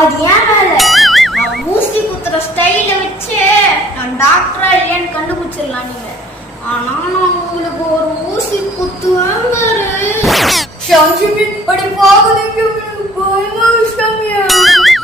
அது ஏன் வேலை நான் ஊசி குத்துற ஸ்டைல வச்சு நான் டாக்டரா இல்லையான்னு கண்டுபிடிச்சிடலாம் நீங்க. ஆனா நான் உங்களுக்கு ஒரு ஊசி குத்துவேன் பாரு சாமி படி பாக்குறீங்க பயமா சாமியா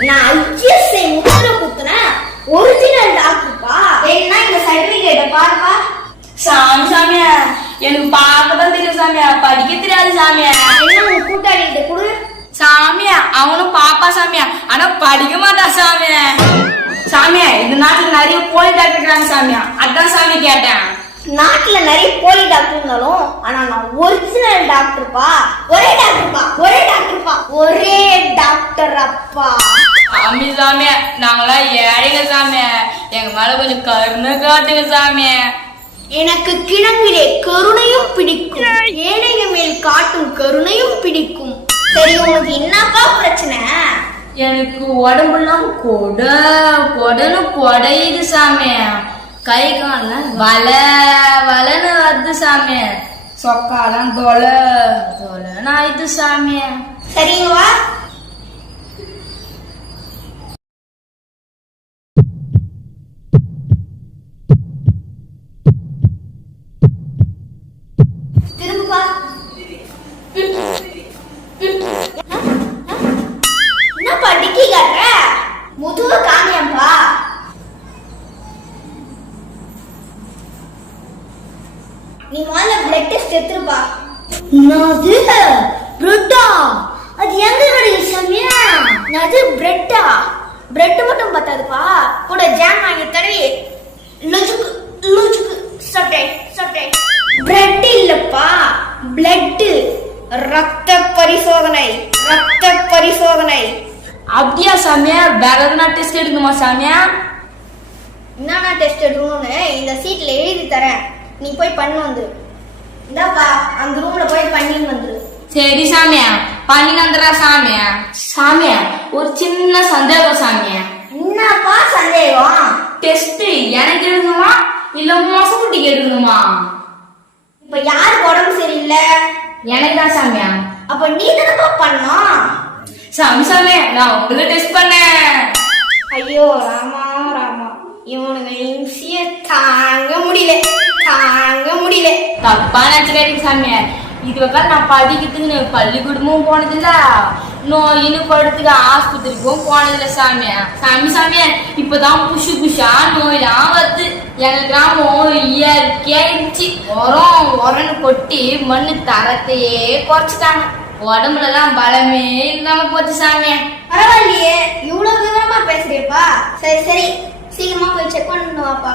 நான் ஐஎஸ்ஐ முத்திர குத்துனேன் ஒரிஜினல் டாக்டர்ப்பா என்ன இந்த சர்டிபிகேட்டை பாருப்பா சாமி சாமியா எனக்கு பார்க்க தான் தெரியும் சாமியா படிக்க தெரியாது சாமியா என்ன உங்க கூட்டாளி கிட்ட கொடு சாமியா அவனும் பாப்பா சாமியா ஆனா படிக்க மாட்டான் சாமியா சாமியா இந்த நாட்டுல நிறைய போலி டாக்டர் இருக்காங்க சாமியா அதான் சாமி கேட்டேன் நாட்டுல நிறைய போலி டாக்டர் இருந்தாலும் ஆனா நான் ஒரிஜினல் டாக்டர்ப்பா. ஒரே டாக்டர்ப்பா. ஒரே டாக்டர்ப்பா. ஒரே டாக்டர் அப்பா சாமி சாமியா நாங்களாம் ஏழைங்க சாமியா. எங்க மேல கொஞ்சம் கருணை காட்டுங்க சாமியா. எனக்கு கிழங்கிலே கருணையும் பிடிக்கும். ஏழைங்க மேல் காட்டும் கருணையும் பிடிக்கும். சரி உனக்கு என்னப்பா பிரச்சனை? எனக்கு உடம்புலாம் கொட கொடன்னு கொடையுது சாமி கை கால வல வலன்னு வருது சாமி சொக்காலாம் தொலை தொலைன்னு ஆயிடுது சாமி சரிங்க வா திரும்பப்பா என்னப்பா டிக்கி காட்டுற முதுவ காமியம்பா நீ முதல்ல பிளட் டெஸ்ட் எடுத்துருப்பா என்னது பிரெட்டா அது எங்க கிடைக்கும் சாமியா அது பிரெட்டா பிரெட் மட்டும் பத்தாதுப்பா கூட ஜாம் வாங்கி தடவி லுஜுக்கு லுஜுக்கு சாப்பிட்டே சாப்பிட்டே பிரெட் இல்லப்பா பிளட் ரத்த பரிசோதனை ரத்த பரிசோதனை. அப்படியா சாமியா? வேற எதுனா டெஸ்ட் எடுக்கணுமா சாமியா? என்னென்ன டெஸ்ட் எடுக்கணும்னு? இந்த சீட்ல எழுதி தரேன். நீ போய் பண்ணு வந்துரு. இந்தாப்பா அந்த ரூம்ல போய் பண்ணின்னு வந்துரு. சரி சாமியா. பண்ணி நந்துறா சாமியா. சாமியா ஒரு சின்ன சந்தேகம் சாமியா. என்னப்பா சந்தேகம்? டெஸ்ட் எனக்கு எடுக்கணுமா இல்ல மோசக்குட்டிக்கு எடுக்கணுமா இப்ப யாருக்கு உடம்பு சரியில்லை? எனக்கு தான் சாமியா. அப்ப நீ தானப்பா பண்ணோம் சாமி சாமி நான் உங்களுக்கு டெஸ்ட் பண்ணேன். ஐயோ ராமா ராமா. இவனுங்க இம்சிய தாங்க முடியல தாங்க முடியல. தப்பா நினைச்சுக்காதீங்க சாமி இது வரைக்கும் நான் படிக்கிறதுக்கு பள்ளிக்கூடமும் போனதில்ல. நோயின்னு படுத்துக்க ஆஸ்பத்திரிக்கும் போனதில்ல சாமி சாமி சாமி இப்பதான் புஷு புஷா நோயெல்லாம் வருது. எங்க கிராமம் இயற்கையா இருந்துச்சு. உரம் உரம்னு கொட்டி மண்ணு தரத்தையே குறைச்சிட்டாங்க. உடம்புல எல்லாம் பலமே இல்லாம போச்சு சாமி பரவாயில்லையே இவ்வளவு விவரமா பேசுறியப்பா. சரி சரி சீக்கிரமா போய் செக் பண்ணிட்டு வாப்பா.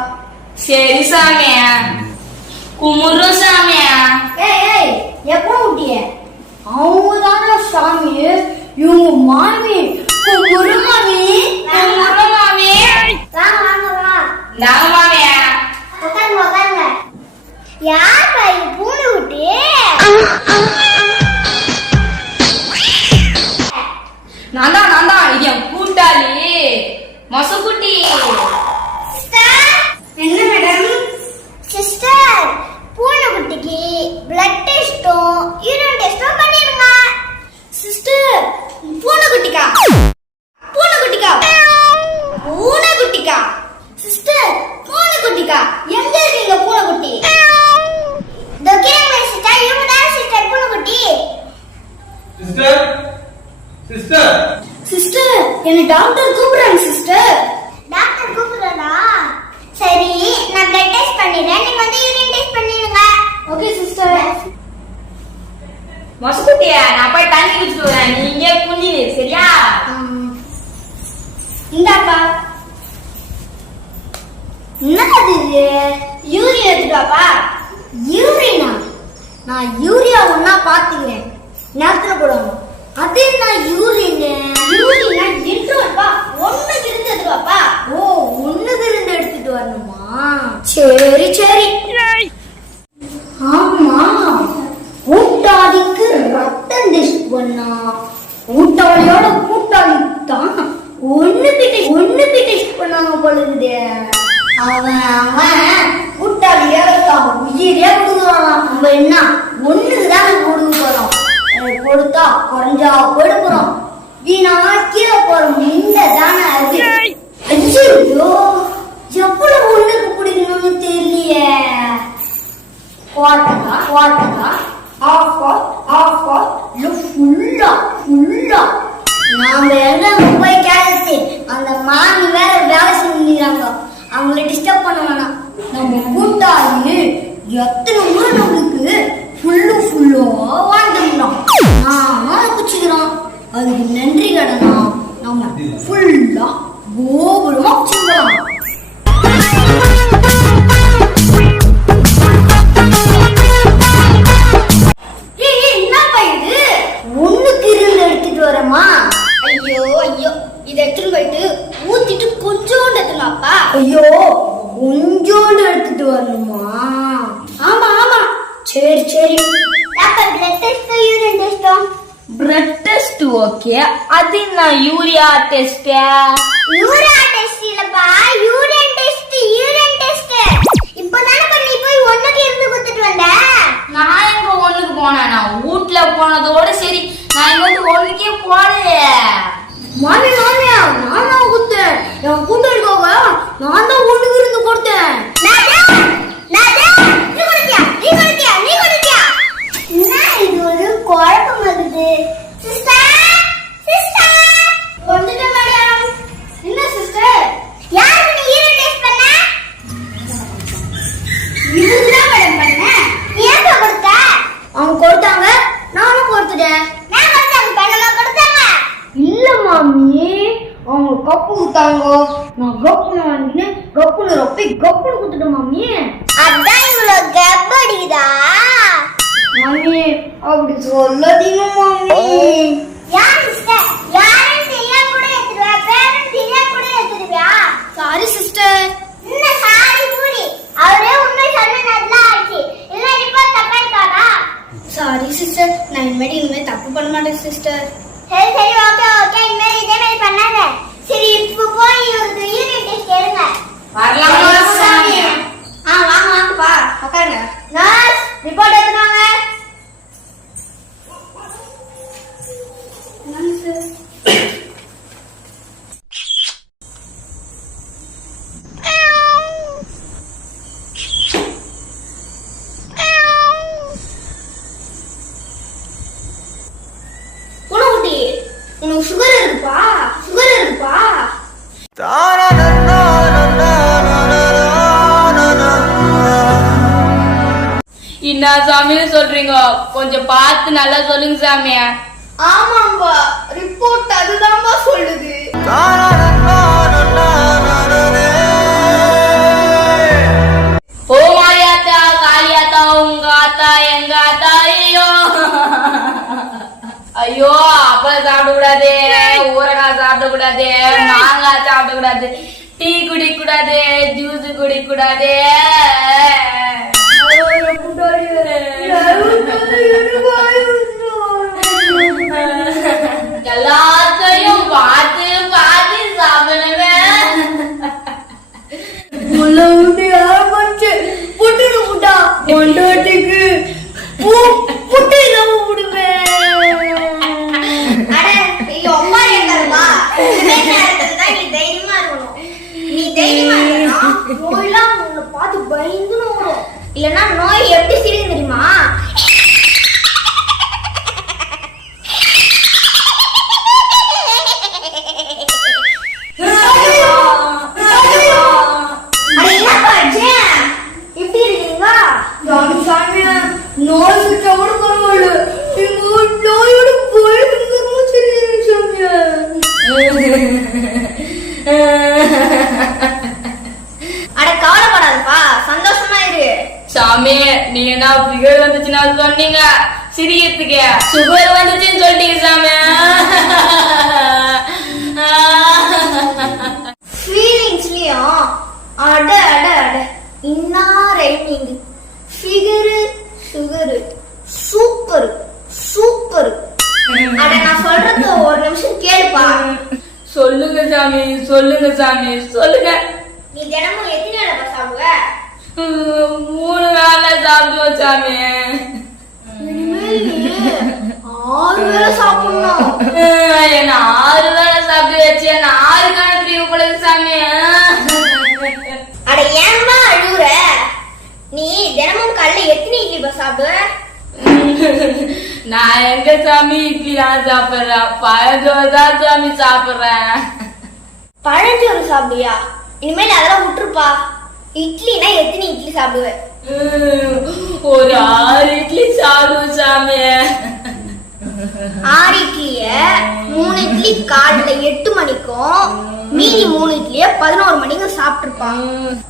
சரி சாமி குமுறு சாமியா. ஏய் ஏய் எப்போ விட்டிய அவங்க தானே சாமி? இவங்க மாமி குமுறு மாமி. குமுறு மாமி நாங்க மாமியா. உட்காருங்க உட்காருங்க யார் பூனை குட்டி? நான் தான் நான் தான் இது என் கூட்டாளி மொசக்குட்டி என்ன மேடம்? சிஸ்டர் பூனை குட்டிக்கு பிளட் டெஸ்டும் யூரின் டெஸ்டும் பண்ணிடுங்க சிஸ்டர் பூனை குட்டிக்கா பூனை குட்டிக்கா பூனை குட்டிக்கா சிஸ்டர் பூனை குட்டிக்கா எங்க இருக்கீங்க பூனை சிஸ்டர் சிஸ்டர் என்ன டாக்டர் கூப்பிடுறாங்க சிஸ்டர் டாக்டர் கூப்பிடுறதா சரி நான் பிளட் டெஸ்ட் பண்ணிடுறேன் நீங்க வந்து யூரின் டெஸ்ட் பண்ணிடுங்க ஓகே சிஸ்டர் மொசக்குட்டியா நான் போய் தண்ணி குடிச்சிட்டு வரேன் நீ இங்கே குஞ்சிரு சரியா இந்தாப்பா என்னது இது யூரின் எடுத்துட்டு வாப்பா யூரினா நான் யூரியா ஒன்னா பாத்துக்கிறேன் நேரத்துல போடணும் அது நான் யூரின் யூரினா எடுத்து வாப்பா ஒண்ணுக்கு இருந்து வாப்பா ஓ ஒண்ணுக்கு இருந்து எடுத்துட்டு வரணுமா? சரி சரி. ஆமா. கூட்டாளிக்கு ரத்தம் டெஸ்ட் பண்ணா. கூட்டாளியோட கூட்டாளி தான். ஒண்ணுக்கு டெஸ்ட் ஒண்ணுக்கு டெஸ்ட் பண்ணாங்க பொழுது அவன் அவன் கூட்டாளியோட தான் உயிரே கொடுக்குறான் நம்ம என்ன? ஒண்ணுக்கு தான் கொடுக்க போறோம் கொடுத்தா குறைஞ்சா கொடுக்குறோம் வீணா கீழே போறோம் இந்த தானே அது ஐயோ எவ்வளவு ஒண்ணுக்கு பிடிக்கணும்னு தெரியலையே. குவாட்டரா குவாட்டரா ஆஃப் ஆஃப் ஆஃப் இல்ல ஃபுல்லா ஃபுல்லா நாம எங்க போய் கேட்டு அந்த மாமி வேற வேலை செஞ்சுக்கிறாங்க அவங்கள டிஸ்டர்ப் பண்ண வேணாம். எத்தனை முறை நம்மளுக்கு ஃபுல்லு ஃபுல்லோ வாழ்ந்துடலாம் நாம அதை குச்சிக்கிறோம் அதுக்கு நன்றி கடனா நம்ம ஃபுல்லா கோபுரமா குச்சிக்கலாம் doctor blood test urine test blood test okay அது நான் யூரியா டெஸ்ட் இல்லப்பா. யூரின் டெஸ்ட் யூரின் டெஸ்ட் இப்பதானே பண்ணி போய் ஒண்ணுக்கு இருந்து கொடுத்துட்டு வந்த? நான் எங்க ஒண்ணுக்கு போனேன்? நான் வீட்ல போனதோட சரி. நான் இங்க வந்து ஒண்ணுக்கே மாமி மாமியா நான் தான் கொடுத்தேன் என் கூட்டடிக்காக நான் தான் ஒண்ணுக்கு இருந்து கொடுத்தேன். குழப்பம் வருது. சிஸ்டர் சிஸ்டர் வந்துட்டேன் மேடம். என்ன சிஸ்டர் டெஸ்ட் பண்ண? இதுதான் மேடம் பண்ணேன் ஏன் கொடுத்த? அவங்க கொடுத்தாங்க. நானும் கொடுத்துட்டேன். நான் கொடுத்தாங்க பண்ணமா கொடுத்தாங்க? இல்ல மாமி. அவங்க கப்பு கொடுத்தாங்க. நான் கப்புனு வாங்கினேன். கப்புனு ரொப்பி கப்புனு கொடுத்துட்டேன் மாமி அதான் இவ்வளவு கப்பு அடிக்குதா மாமி அப்படி சொல்லாதீங்க மாமி யார் சிஸ்டர் யாரும் தெரியாம கூட எடுத்துருவா பேரண்ட் தெரியாம கூட எடுத்துருவியா சாரி சிஸ்டர் என்ன சாரி பூரி அவரே உண்மை சொன்ன நல்லா ஆச்சு இல்ல இப்போ தப்பா இருக்காரா சாரி சிஸ்டர் நான் இனிமேல் இனிமேல் தப்பு சுகர் இருக்குப்பா சுகர் இருக்குப்பா என்ன சாமின்னு சொல்றீங்க. கொஞ்சம் பார்த்து நல்லா சொல்லுங்க சாமி ஆமாம்பா ரிப்போர்ட் அதுதான்பா சொல்லுது. ஓ மாரியாத்தா காளியாத்தா உங்க ஆத்தா எங்க ஆத்தா? ஐயோ அப்பளம் சாப்பிட கூடாது. ஊறகாய் சாப்பிட கூடாது. மாங்காய் சாப்பிட கூடாது. டீ குடிக்க கூடாது. ஜூஸ் குடிக்க கூடாது. எல்லாத்தையும் பார்த்து பார்த்து சாப்பிடுவேன். உள்ள வந்து ஆரம்பிச்சு புட்டுடு புட்டா இல்லன்னா இருக்கணும். பார்த்து பயந்து வரும் இல்லைன்னா நோய் எப்படி சாமி நீங்க தான் பிகர் வந்துச்சுன்னா சொன்னீங்க. சிரியத்துக்கு. சுகர் வந்துச்சுன்னு சொல்லிட்டீங்க சாமி ஃபீலிங்ஸ்லயும் அட அட அட இன்னா rhyming figure sugar super super அட நான் சொல்றது ஒரு நிமிஷம் கேளுப்பா. சொல்லுங்க சாமி சொல்லுங்க சாமி சொல்லுங்க. நீ தினமும் எத்தனை சாப்பிடுவ சாப்பிடுவோம் சாமி. ஆறு வேலை சாப்பிடணும். என்ன ஆறு வேலை சாப்பிட்டு வச்சு என்ன ஆறு காலத்துல உங்களுக்கு சாமி. அட ஏம்மா அழுகுற? நீ தினமும் காலைல எத்தனை இட்லி பஸ் சாப்பிடுவ? நான் எங்க சாமி இட்லி தான் சாப்பிடுறேன். பழஞ்சோறு தான் சாமி சாப்பிடுறேன். பழஞ்சோறு சாப்பிடுவியா? இனிமேல் அதெல்லாம் விட்டுருப்பா. இட்லினா எத்தனை இட்லி சாப்பிடுவ? உம், ஒரு ஆறு இட்லி சாப்பிடுவோம் சாமி ஆறு இட்லிய மூணு இட்லி காலையில எட்டு மணிக்கும் மீதி மூணு இட்லிய பதினோரு மணிக்கும் சாப்பிட்டுருப்பான்.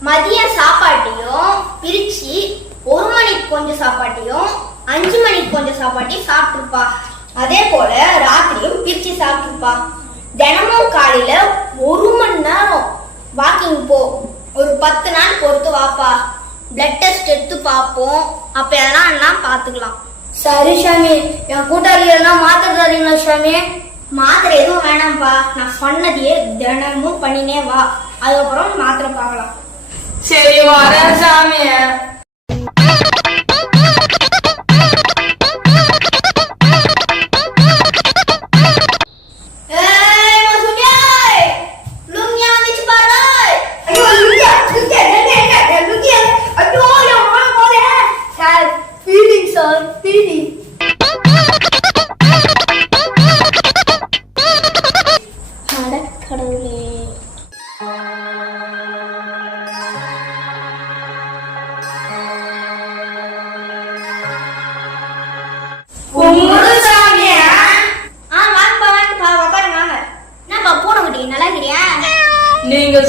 மதிய சாப்பாட்டையும் பிரிச்சு ஒரு மணிக்கு கொஞ்சம் சாப்பாட்டையும் அஞ்சு மணிக்கு கொஞ்சம் சாப்பாட்டையும் சாப்பிட்டுருப்பா. அதே போல ராத்திரியும் பிரிச்சு சாப்பிட்டுருப்பா. தினமும் காலையில ஒரு மணி நேரம் வாக்கிங் போ. ஒரு பத்து நாள் பொறுத்து வாப்பா. பிளட் டெஸ்ட் எடுத்து பார்ப்போம். அப்ப எதனா எல்லாம் பாத்துக்கலாம் சரி சாமி. என் கூட்டாளி எல்லாம் மாத்திரை தரீங்களா சாமி? மாத்திரை எதுவும் வேணாம்ப்பா. நான் சொன்னதையே தினமும் பண்ணினே வா. அதுக்கப்புறம் மாத்திரை பார்க்கலாம். சரி வரேன் சாமி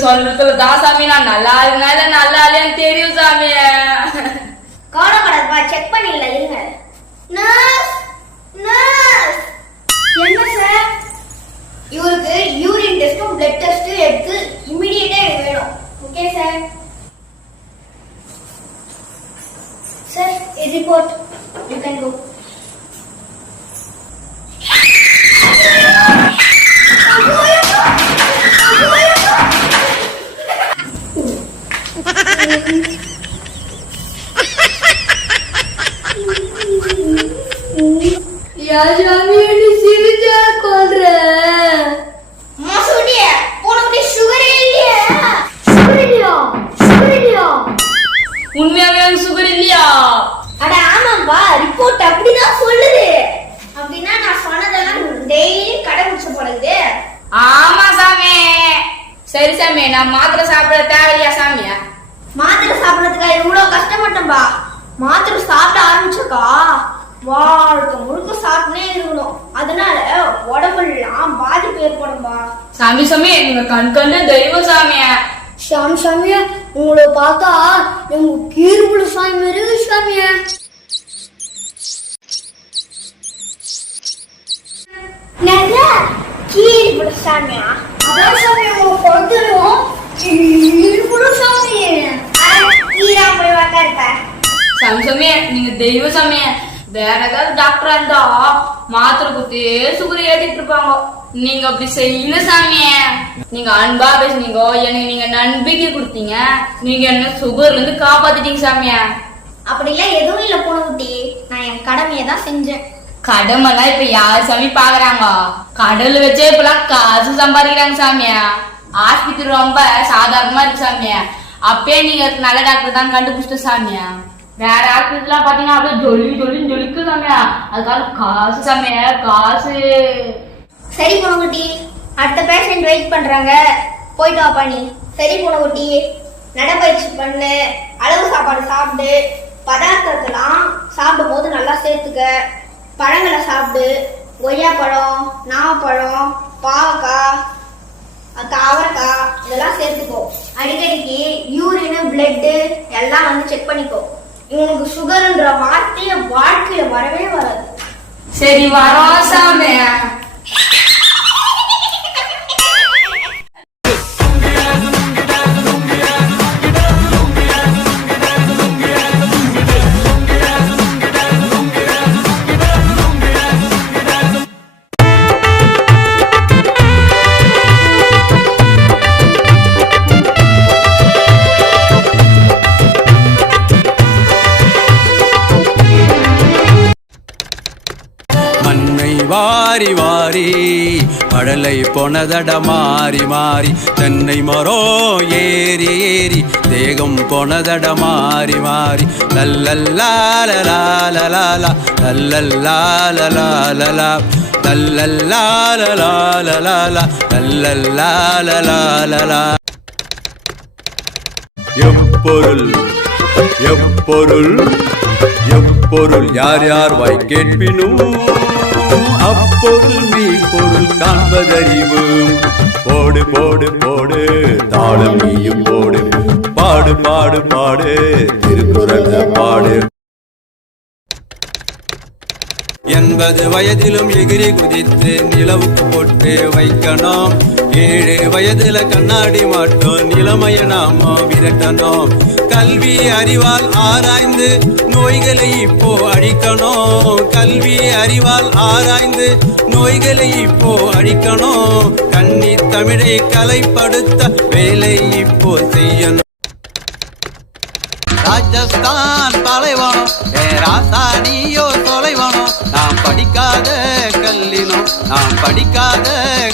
நீங்க சொல்றதுல தான் சாமி நான் நல்லா இருக்கேன் இல்ல நல்லா இல்லையான்னு தெரியும் சாமி. கவலைப்படாதப்பா செக் பண்ணிடல இருங்க. நர்ஸ் நர்ஸ் என்ன சார் இவருக்கு யூரின் டெஸ்ட்டும் பிளட் டெஸ்ட்டும் எடுத்து இமிடியேட்டா எனக்கு வேணும். Okay sir sir report you can go மசூடிய உனக்கு சுகர் இல்லையா சுகர் இல்லையா சுகர் இல்லையா உண்மையாவே எனக்கு சுகர் இல்லையா அட ஆமாப்பா ரிப்போர்ட் அப்படிதான் சொல்லுது அப்படின்னா நான் சொன்னதெல்லாம் டெய்லி கடைபிடிச்ச போலகுது ஆமா சாமி சரி சாமி நான் மாத்திரை சாப்பிட தேவையா சாமியா? மாத்திரை சாப்பிடறதுக்கா? இவ்வளவு கஷ்டப்பட்டேன்பா. மாத்திரை சாப்பிட ஆரம்பிச்சக்கா வாழ்க்கை முழுக்க சாப்பிட்டே இருக்கணும் அதனால உடம்புலாம் பாதிப்பு ஏற்படும்பா. சாமி சாமி நீங்க கண் கண்டு தெய்வம் சாமியா. சாமி சாமியா உங்களை பார்த்தா எங்க கீர்புல சாமி மாதிரி சாமியா. நல்லா கீழ்புல சாமியா? அதான் சாமி உங்க குழந்தையும் நீங்க தெய்வ சாமி வேற ஏதாவது டாக்டரா இருந்தா மாத்திரை குத்தி சுகர் ஏத்திட்டு இருப்பாங்க. நீங்க அப்படி செய்யல சாமி. நீங்க அன்பா பேசுனீங்க எனக்கு நீங்க நம்பிக்கை கொடுத்தீங்க. நீங்க என்ன சுகர்ல இருந்து காப்பாத்திட்டீங்க சாமியா அப்படிலாம் எதுவும் இல்ல பூனைக்குட்டி. நான் என் கடமையை தான் செஞ்சேன். கடமைனா இப்ப யார் சாமி பாக்குறாங்க? கடல் வச்சே இப்பெல்லாம் காசு சம்பாதிக்கிறாங்க சாமியா. ஆஸ்பத்திரி ரொம்ப சாதாரணமா இருக்கு சாமியா. அப்பயே நீங்க நல்ல டாக்டர் தான் கண்டுபிடிச்சிட்ட சாமியா. வேற ஆஸ்பத்திரிலாம் பாத்தீங்கன்னா அப்படியே ஜொலி ஜொலி ஜொலிக்கு சாமியா. அதுக்காக காசு சாமியா காசு. சரி பூனைக்குட்டி அடுத்த பேஷண்ட் வெயிட் பண்றாங்க. போயிட்டு வாப்பா நீ. சரி பூனைக்குட்டி நடைபயிற்சி பண்ணு அளவு சாப்பாடு சாப்பிடு பதார்த்தத்தெல்லாம் சாப்பிடும் போது நல்லா சேர்த்துக்க. பழங்களை சாப்பிடு கொய்யாப்பழம் நாவப்பழம் பாவக்காய் அவரைக்காய் இதெல்லாம் சேர்த்துக்கோ. அடிக்கடிக்கு யூரின் பிளட்டு எல்லாம் வந்து செக் பண்ணிக்கோ. இவனுக்கு சுகருன்ற வார்த்தையை வாழ்க்கையில வரவே வராது. சரி வரோம் சாமி வாரி வாரி மழலை போனதட மாறி மாறி தென்னை மரம் ஏறி ஏறி தேகம் போனதட மாறி மாறி லல்லல்லாலலாலலாலா லல்லல்லாலலாலலா லல்லல்லாலலாலலாலா லல்லல்லாலலாலலா எப்பொருள் எப்பொருள் எப்பொருள் யார் யார் வாய் கேட்பினும்? அப்பொருள் நீ பொருள் காண்பதறிவு. போடு போடு போடு தாளம் நீயும் போடு. பாடு பாடு பாடு திருக்குறள் பாடு. எண்பது வயதிலும் எகிரி குதித்து நிலவுக்கு போட்டு வைக்கணும். ஏழு வயதுல கண்ணாடி மாட்டோம் நிலமைய நாம விரட்டணும். கல்வி அறிவால் ஆராய்ந்து நோய்களை இப்போ அழிக்கணும். கல்வி அறிவால் ஆராய்ந்து நோய்களை இப்போ அழிக்கணும். கண்ணி தமிழை கலைப்படுத்த வேலை இப்போ செய்யணும். ராஜஸ்தான் பாலைவனம் ராசானியோ படிக்காத கல்லினோ நாம் படிக்காத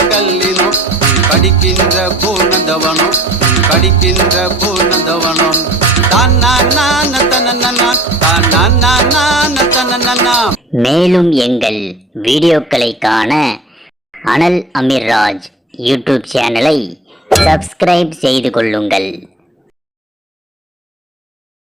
கல்லினோ படிக்கின்ற பூர்ணந்தவனோ படிக்கின்ற பூர்ணந்தவனோ தான் மேலும் எங்கள் வீடியோக்களை காண அனல் அமீர்ராஜ் யூடியூப் சேனலை சப்ஸ்கிரைப் செய்து கொள்ளுங்கள்